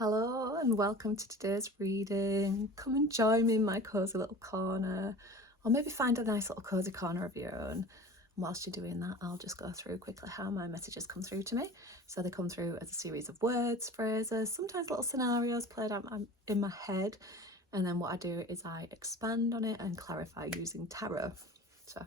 Hello and welcome to today's reading. Come and join me in my cosy little corner, or maybe find a nice little cosy corner of your own. And whilst you're doing that, I'll just go through quickly how my messages come through to me. So they come through as a series of words, phrases, sometimes little scenarios played out in my head. And then what I do is I expand on it and clarify using tarot. So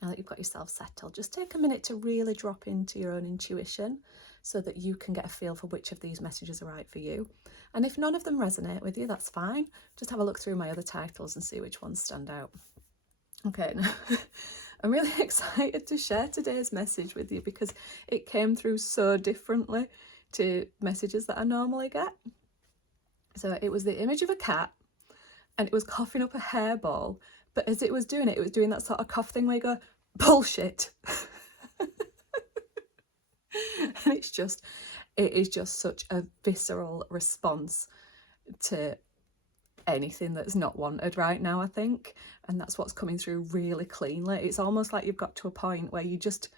now that you've got yourself settled, just take a minute to really drop into your own intuition so that you can get a feel for which of these messages are right for you. And if none of them resonate with you, that's fine. Just have a look through my other titles and see which ones stand out. Okay, now I'm really excited to share today's message with you because it came through so differently to messages that I normally get. So it was the image of a cat and it was coughing up a hairball, but as it was doing that sort of cough thing where you go, bullshit. And it is just such a visceral response to anything that's not wanted right now, I think. And that's what's coming through really cleanly. It's almost like you've got to a point where you just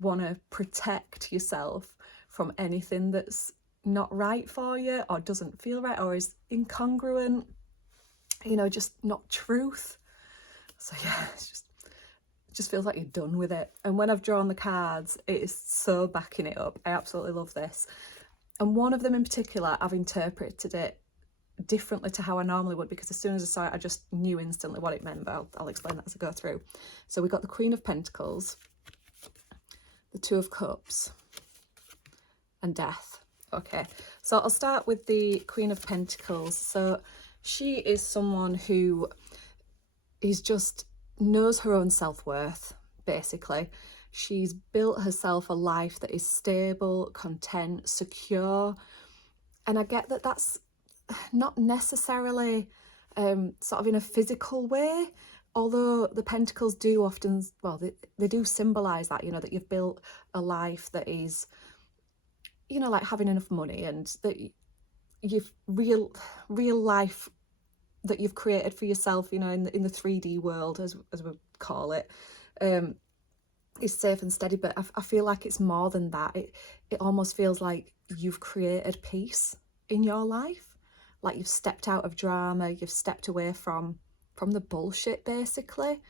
want to protect yourself from anything that's not right for you or doesn't feel right or is incongruent, just not truth. So yeah, it just feels like you're done with it. And when I've drawn the cards, it is so backing it up. I absolutely love this. And one of them in particular, I've interpreted it differently to how I normally would, because as soon as I saw it, I just knew instantly what it meant, but I'll explain that as I go through. So we got the Queen of Pentacles, the Two of Cups, and Death. Okay, so I'll start with the Queen of Pentacles. So she is someone who is just knows her own self-worth, basically. She's built herself a life that is stable, content, secure. And I get that that's not necessarily sort of in a physical way, although the pentacles do often, well, they do symbolise that, that you've built a life that is, like having enough money and that you've real life that you've created for yourself, in the 3D world, as we call it, is safe and steady. But I feel like it's more than that. It almost feels like you've created peace in your life, like you've stepped out of drama, you've stepped away from the bullshit, basically.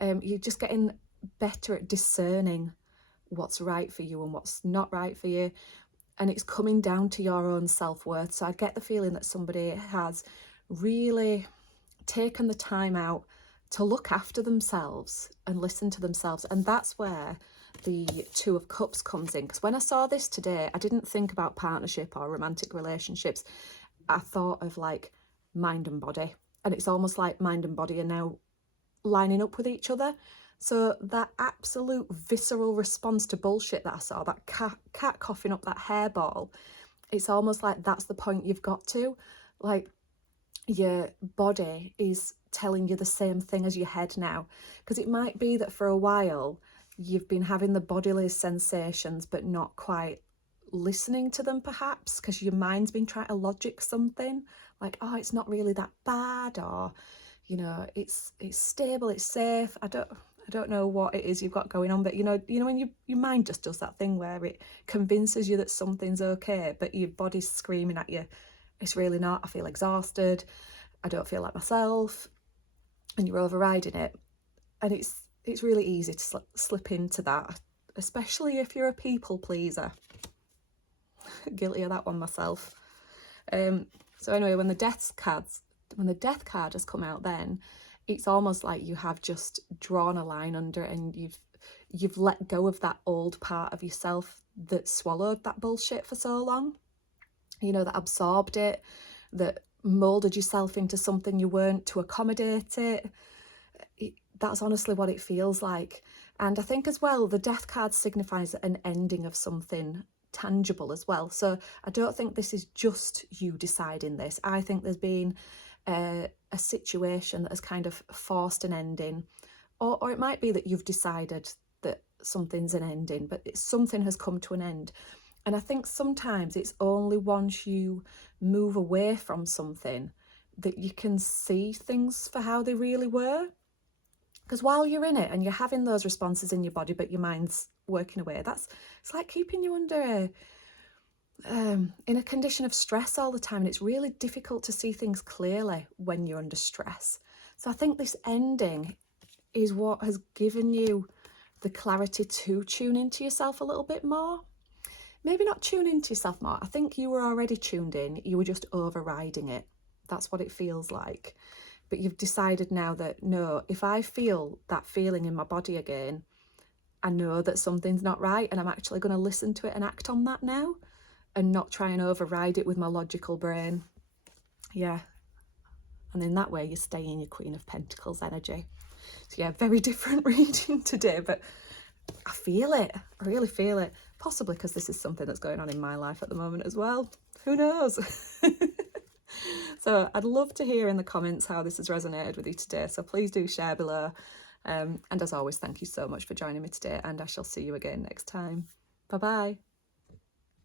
You're just getting better at discerning what's right for you and what's not right for you, and it's coming down to your own self-worth. So I get the feeling that somebody has really taken the time out to look after themselves and listen to themselves. And that's where the Two of Cups comes in. Because when I saw this today, I didn't think about partnership or romantic relationships. I thought of like mind and body. And it's almost like mind and body are now lining up with each other. So that absolute visceral response to bullshit that I saw, that cat coughing up that hairball, it's almost like that's the point you've got to. Like, your body is telling you the same thing as your head now, because it might be that for a while you've been having the bodily sensations but not quite listening to them, perhaps because your mind's been trying to logic something like, oh, it's not really that bad, or it's stable, it's safe. I don't know what it is you've got going on, but when your mind just does that thing where it convinces you that something's okay, but your body's screaming at you, it's really not. I feel exhausted. I don't feel like myself. And you're overriding it. And it's really easy to slip into that, especially if you're a people pleaser. Guilty of that one myself. So anyway, when the death card has come out, then it's almost like you have just drawn a line under it, and you've let go of that old part of yourself that swallowed that bullshit for so long. That absorbed it, that moulded yourself into something you weren't to accommodate it. That's honestly what it feels like. And I think as well, the death card signifies an ending of something tangible as well. So I don't think this is just you deciding this. I think there's been a situation that has kind of forced an ending, or it might be that you've decided that something's an ending, but something has come to an end. And I think sometimes it's only once you move away from something that you can see things for how they really were. Because while you're in it and you're having those responses in your body, but your mind's working away, it's like keeping you under in a condition of stress all the time, and it's really difficult to see things clearly when you're under stress. So I think this ending is what has given you the clarity to tune into yourself a little bit more. Maybe not tune into yourself more. I think you were already tuned in. You were just overriding it. That's what it feels like. But you've decided now that, no, if I feel that feeling in my body again, I know that something's not right, and I'm actually going to listen to it and act on that now and not try and override it with my logical brain. Yeah. And in that way, you stay in your Queen of Pentacles energy. So yeah, very different reading today, but I feel it. I really feel it. Possibly because this is something that's going on in my life at the moment as well. Who knows? So I'd love to hear in the comments how this has resonated with you today. So please do share below. And as always, thank you so much for joining me today, and I shall see you again next time. Bye bye.